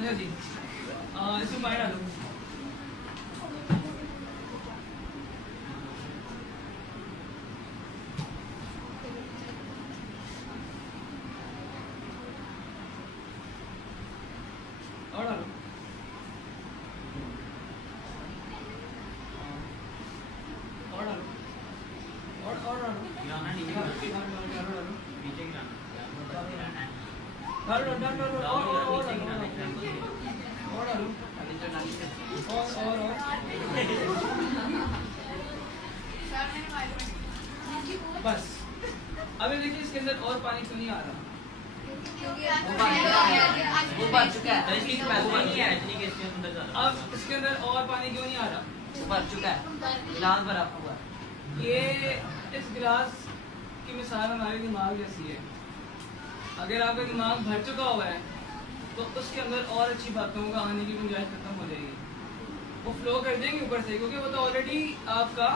اچھا جی اس میں پانی ڈالو. اور ڈالو. اور ڈالو. اور ڈالو. بس ابھی دیکھیے اس کے اندر اور پانی کیوں نہیں آ رہا. اب اس کے اندر اور پانی کیوں نہیں آ رہا؟ بھر چکا ہے, گلاس بھرا ہوا. یہ اس گلاس کی مثال ہمارے دماغ جیسی ہے. اگر آپ کا دماغ بھر چکا ہوا ہے تو اس کے اندر اور اچھی باتوں کا آنے کی گنجائش ختم ہو جائے گی. وہ فلو کر دیں گے اوپر سے, کیونکہ وہ تو آلریڈی آپ کا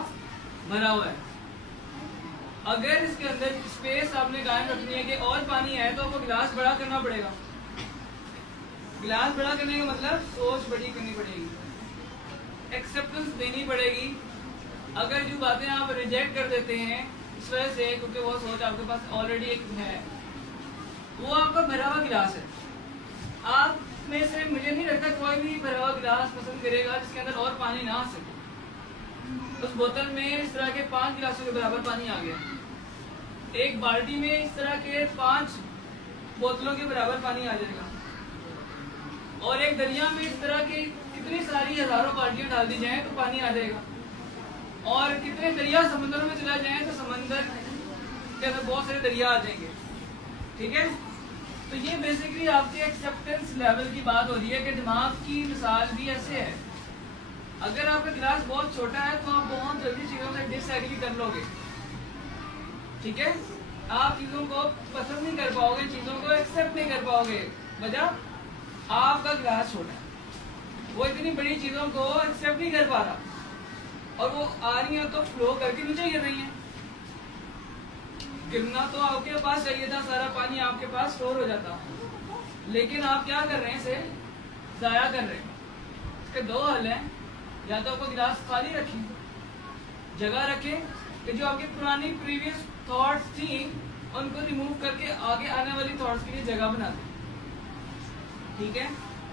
بھرا ہوا ہے. اگر اس کے اندر اسپیس آپ نے قائم رکھنی ہے کہ اور پانی ہے تو آپ کو گلاس بڑا کرنا پڑے گا. گلاس بڑا کرنے کا مطلب سوچ بڑی کرنی پڑے گی, ایکسیپٹنس دینی پڑے گی. اگر جو باتیں آپ ریجیکٹ کر دیتے ہیں اس وجہ سے, کیونکہ وہ سوچ آپ کے پاس آلریڈی ایک ہے, وہ آپ کا بھرا ہوا گلاس ہے. آپ میں سے مجھے نہیں لگتا کوئی بھی بھرا ہوا گلاس پسند کرے گا جس کے اندر اور پانی نہ آ سکے. اس بوتل میں اس طرح کے 5 گلاسوں کے برابر پانی آ گیا. ایک بالٹی میں اس طرح کے 5 بوتلوں کے برابر پانی آ جائے گا. اور ایک دریا میں اس طرح کی کتنی ساری ہزاروں بالٹیاں ڈال دی جائیں تو پانی آ جائے گا. اور کتنے دریا سمندر میں چلا جائیں تو سمندر کے اندر بہت سارے دریا آ جائیں گے. ٹھیک ہے, تو یہ بیسیکلی آپ کے ایکسیپٹنس لیول کی بات ہو رہی ہے کہ دماغ کی مثال بھی ایسے ہے. اگر آپ کا گلاس بہت چھوٹا ہے تو آپ بہت جلدی چیزوں سے ڈس ایگری کر لو گے. ٹھیک ہے, آپ چیزوں کو پسند نہیں کر پاؤ گے, چیزوں کو ایکسیپٹ نہیں کر پاؤ گے. وجہ آپ کا گلاس چھوٹا ہے, وہ اتنی بڑی چیزوں کو ایکسیپٹ نہیں کر پا رہا, اور وہ آ رہی ہیں تو فلو کر کے نیچے گر رہی ہیں. گرنا تو آپ کے پاس چاہیے تھا, سارا پانی آپ کے پاس اسٹور ہو جاتا, لیکن آپ کیا کر رہے ہیں, اسے ضائع کر رہے ہیں. اس کے 2 حل ہیں, یا تو آپ کو گلاس خالی رکھیں, جگہ رکھیں کہ جو آپ کی پرانی پریویس تھاٹس تھیں ان کو ریموو کر کے آگے آنے والی تھاٹس کے لیے جگہ بنا دیں. ٹھیک ہے,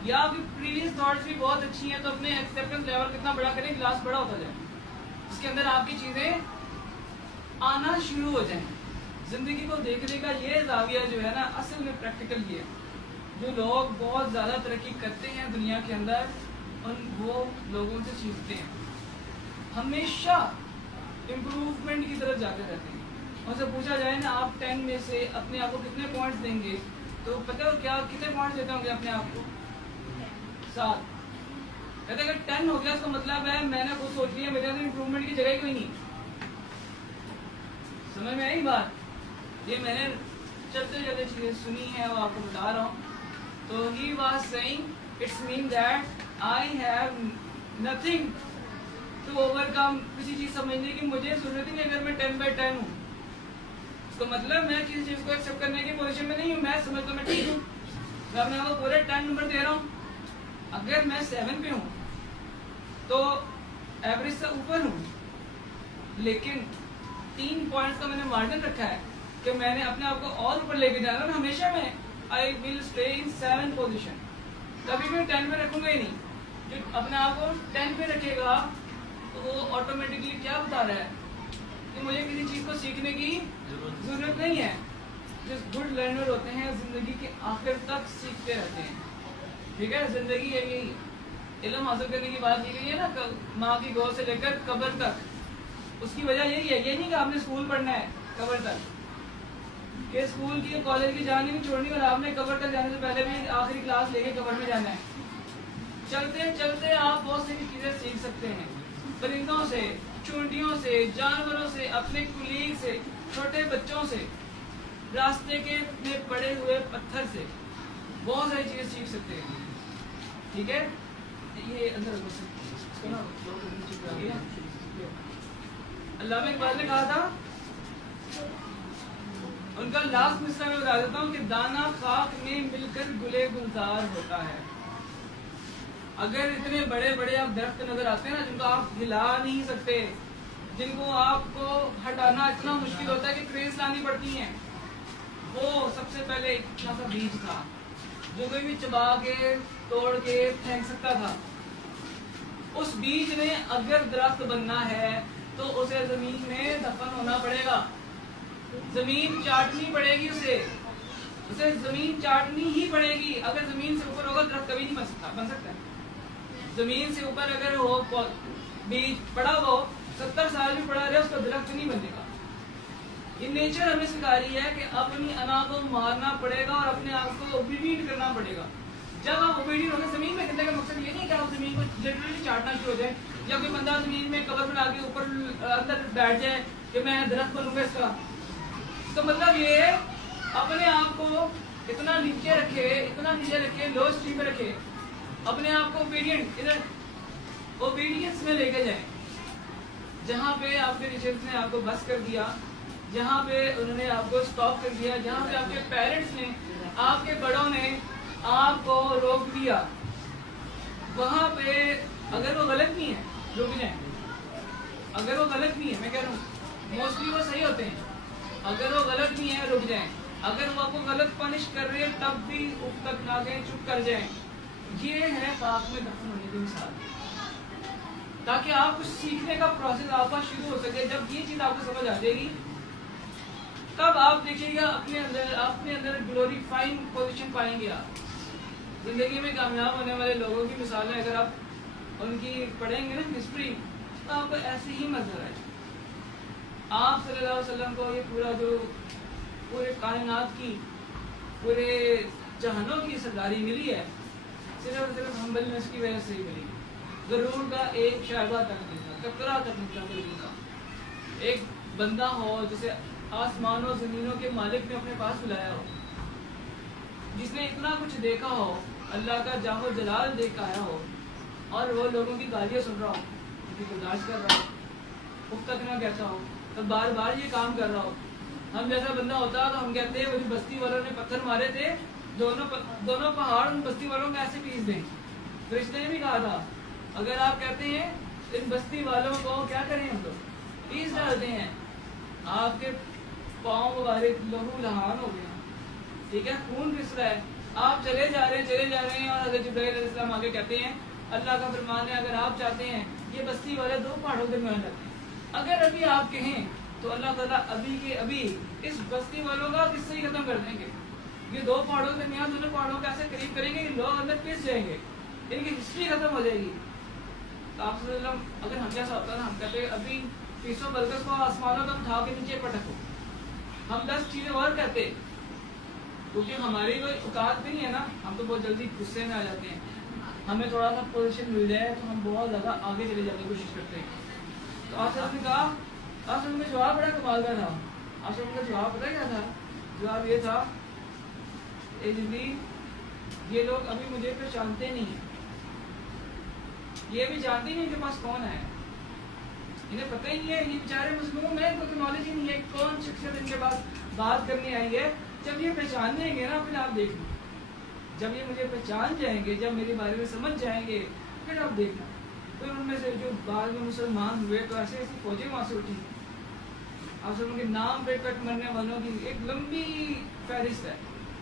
یا آپ کی پریویس تھاٹس بھی بہت اچھی ہیں تو اپنے ایکسیپٹنس لیول کتنا بڑا کریں, گلاس بڑا ہوتا جائے, اس کے اندر آپ کی چیزیں آنا شروع ہو جائیں. زندگی کو دیکھنے کا یہ زاویہ جو ہے نا, اصل میں پریکٹیکل یہ ہے. جو لوگ بہت زیادہ ترقی کرتے ہیں دنیا کے اندر, وہ لوگوں سے سیکھتے ہیں, ہمیشہ امپروومنٹ کی طرف جاتے رہتے ہیں. ان سے پوچھا جائے نا آپ 10 میں سے اپنے آپ کو کتنے پوائنٹس دیں گے, تو پتہ ہو کیا کتنے پوائنٹس دیتے ہوں گے اپنے آپ کو؟ 7. کہتے اگر 10 ہو گیا اس کا مطلب ہے میں نے خود سوچ لیا میرے اندر امپروومنٹ کی جگہ ہی کوئی نہیں. سمجھ میں آئی بات؟ یہ میں نے چلتے چلتے چیزیں سنی ہیں وہ آپ کو بتا رہا ہوں. تو he was seeing it's mean that I have nothing to overcome, کسی چیز سمجھنے کی مجھے ضرورت ہی نہیں اگر میں 10/10 ہوں. اس کا مطلب میں کسی چیز کو ایکسیپٹ کرنے کی پوزیشن میں نہیں ہوں. میں سمجھتا میں ٹھیک ہوں, میں اپنے آپ کو پورے 10 نمبر دے رہا ہوں. اگر میں 7 پہ ہوں تو ایوریج سے اوپر ہوں, لیکن 3 پوائنٹس کا میں نے مارجن رکھا ہے کہ میں نے اپنے آپ کو اور اوپر لے کے جانا ہے. ہمیشہ میں آئی ول اسٹے ان 7 پوزیشن, کبھی بھی 10 پہ رکھوں گا ہی نہیں. جو اپنے آپ کو 10 پہ رکھے گا تو وہ آٹومیٹکلی کیا بتا رہا ہے کہ مجھے کسی چیز کو سیکھنے کی ضرورت نہیں ہے. جو گڈ لرنر ہوتے ہیں زندگی کے آخر تک سیکھتے رہتے ہیں. ٹھیک ہے, زندگی ہے یہی علم حاصل کرنے کی بات کی گئی ہے نا, ماں کی گود سے لے کر قبر تک. اس کی وجہ یہی ہے, یہ نہیں کہ آپ نے اسکول پڑھنا ہے قبر تک, کہ اسکول کی کالج کی جانی نہیں چھوڑنی اور آپ نے قبر تک جانے سے پہلے بھی آخری کلاس لے کے قبر میں جانا ہے. چلتے چلتے آپ بہت ساری چیزیں سیکھ سکتے ہیں, پرندوں سے, چونٹیوں سے, جانوروں سے, اپنے کولیگ سے, چھوٹے بچوں سے, راستے کے میں پڑے ہوئے پتھر سے, بہت ساری چیزیں سیکھ سکتے ہیں. ٹھیک ہے, یہ اندر علامہ اقبال نے کہا تھا, ان کا لاسٹ مصرع میں بتا دیتا ہوں کہ دانا خاک میں مل کر گلے گلزار ہوتا ہے. अगर इतने बड़े बड़े आप दरख्त नजर आते हैं ना जिनको आप हिला नहीं सकते, जिनको आपको हटाना इतना मुश्किल होता है कि क्रेज लानी पड़ती हैं, वो सबसे पहले इतना सा बीज था जो कोई भी चबा के तोड़ के फेंक सकता था। उस बीज ने अगर दरख्त बनना है तो उसे जमीन में दफन होना पड़ेगा, जमीन चाटनी पड़ेगी, उसे जमीन चाटनी ही पड़ेगी। अगर जमीन से ऊपर होगा दरख्त कभी नहीं बन सकता। जमीन से ऊपर अगर हो बीज पड़ा हो 70 साल भी पड़ा रहे उसका दरख्त नहीं बनेगा। ये नेचर हमें सिखा रही है कि अपनी अना को मारना पड़ेगा और अपने आप को ओबीडिएंट करना पड़ेगा। जब आप ओबीडिएंट होंगे, जमीन में गिरने का मकसद ये नहीं कि आप जमीन को लिटरली चाटना शुरू हो जाए, या कोई बंदा जमीन में कवर बना के ऊपर अंदर बैठ जाए कि मैं दरख्त बनूंगा इसका। तो मतलब ये अपने आप को इतना नीचे रखे, लो स्ट्रीम में रखे, अपने आप को ओबीडियंस में लेके जाए। जहाँ पे आपके टीचर्स ने आपको बस कर दिया, जहाँ पे उन्होंने आपको स्टॉप कर दिया, जहाँ पे आपके पेरेंट्स ने, आपके बड़ों ने आपको रोक दिया, वहाँ पे अगर वो गलत नहीं है रुक जाए। अगर वो गलत नहीं है, मैं कह रहा हूँ मोस्टली वो सही होते हैं, अगर वो गलत नहीं है रुक जाए। अगर वो आपको गलत पनिश कर रहे हैं तब भी उफ तक ना गए, चुप कर जाए। ये है पाक में दफन होने की मिसाल, ताकि आप कुछ सीखने का प्रोसेस आपका शुरू हो सके। जब ये चीज आपको समझ आ जाएगी तब आप देखिएगा अपने अंदर ग्लोरीफाइंग पोजीशन पाएंगे। आप जिंदगी में कामयाब होने वाले लोगों की मिसालें अगर आप उनकी पढ़ेंगे ना हिस्ट्री, तो आपको ऐसे ही नजर आए। आप सल्लल्लाहु अलैहि वसल्लम को ये पूरा जो पूरे कायनात की, पूरे जहानों की सरदारी मिली है, सिर्फ और सिर्फ हम्बलनेस की वजह से ही मिली। गरूर का एक शैबा तक मिलता, कतरा तक मिलता गरूर का। एक बंदा हो जिसे आसमानों जमीनों के मालिक ने अपने पास बुलाया हो, जिसने इतना कुछ देखा हो, अल्लाह का जाहो जलाल देख आया हो, और वो लोगों की गालियाँ सुन रहा हो, उनकी बर्दाश्त कर रहा हो, उफ तक ना कहता हो, तो बार बार ये काम कर रहा हो। हम जैसा बंदा होता तो हम कहते हैं वो जो बस्ती वालों ने पत्थर मारे थे, दोनों पहाड़ उन बस्ती वालों को ऐसे पीस दें। फरिश्ते ने भी कहा था अगर आप कहते हैं इन बस्ती वालों को क्या करें, हम लोग पीस डालते हैं, आपके पाँव मुबारक लहू लहान हो गए, ठीक है, खून पिस रहा है, आप चले जा रहे हैं और हज़रत जिब्राइल अलैहिस्सलाम आगे कहते हैं अल्लाह का फरमान है अगर आप चाहते हैं ये बस्ती वाले दो पहाड़ों के दरमियान रहते हैं, अगर अभी आप कहें तो अल्लाह ताला अभी के अभी इस बस्ती वालों का किस्सा ही खत्म कर देंगे। ये दो पहाड़ों के दरमियान दोनों पहाड़ों को ऐसे करीब करेंगे कि लोग अंदर पिस जाएंगे, इनकी हिस्ट्री खत्म हो जाएगी। तो आप अगर हम जैसा होता है, हम कहते अभी पीसो बलकस को आसमानों का उठा के नीचे पटको, हम 10 चीजें और कहते, क्योंकि हमारी कोई औकात भी नहीं है ना, हम तो बहुत जल्दी गुस्से में आ जाते हैं। हमें थोड़ा सा पोजीशन मिल जाए तो हम बहुत ज़्यादा आगे चले जाने की कोशिश करते हैं। तो आसम ने कहा, आसम का जवाब बड़ा कमाल का था। आसम का जवाब पता क्या था? जवाब ये था, ए जिब्रील ये लोग अभी मुझे पहचानते नहीं है, ये भी जानते नहीं इनके पास कौन है, इन्हें पता ही नहीं है, ये बेचारे मजलूम है, इनको तो नॉलेज ही नहीं है कौन शख्सियत इनके पास बात करने आई है। जब ये पहचान लेंगे ना, फिर आप देखना, जब ये मुझे पहचान जाएंगे, जब मेरे बारे में समझ जाएंगे, फिर आप देखना। फिर उनमें से जो बाद में मुसलमान हुए तो ऐसे ऐसी फौजें वहाँ से उठी। आप सब उनके नाम पे कट मरने वालों की एक लंबी फहरिस्त है,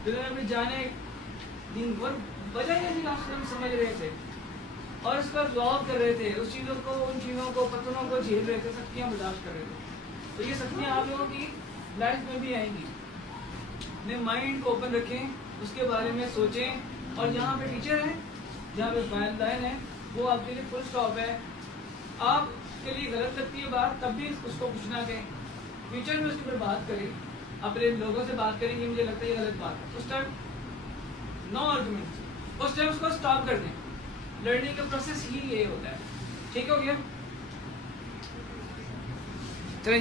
जिन्होंने अपने जाने दिन भर वजह ये थी आप सब समझ रहे थे और इसका जवाब कर रहे थे, उस चीज़ों को, उन चीज़ों को, पत्थरों को झेल रहे थे, सख्तियाँ बर्दाश्त कर रहे थे। तो ये सख्तियाँ आप लोगों की लाइफ में भी आएंगी। अपने माइंड को ओपन रखें, उसके बारे में सोचें, और जहाँ पे टीचर है, जहाँ पे वालिदैन है, वो आपके लिए फुल स्टॉप है। आपके लिए गलत लगती है बात, तब भी उसको कुछ ना कहें, फ्यूचर में उसके ऊपर बात करें, अपने लोगों से बात करें कि मुझे लगता है ये गलत बात है, उस टाइम नो आर्गुमेंट, उस टाइम उसको स्टॉप कर दें। लर्निंग का प्रोसेस ही ये होता है। ठीक हो गया? चलो